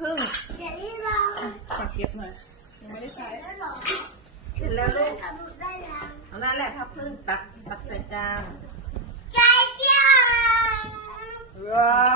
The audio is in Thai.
พึ่งเดี๋ยวนี้เราขอเก็บหน่อยยังไม่ได้ใช้แล้วหรอเสร็จแล้วลูกได้แล้วเอานั่นแหละพับพึ่งตักใส่จานใช่จ้าว้าว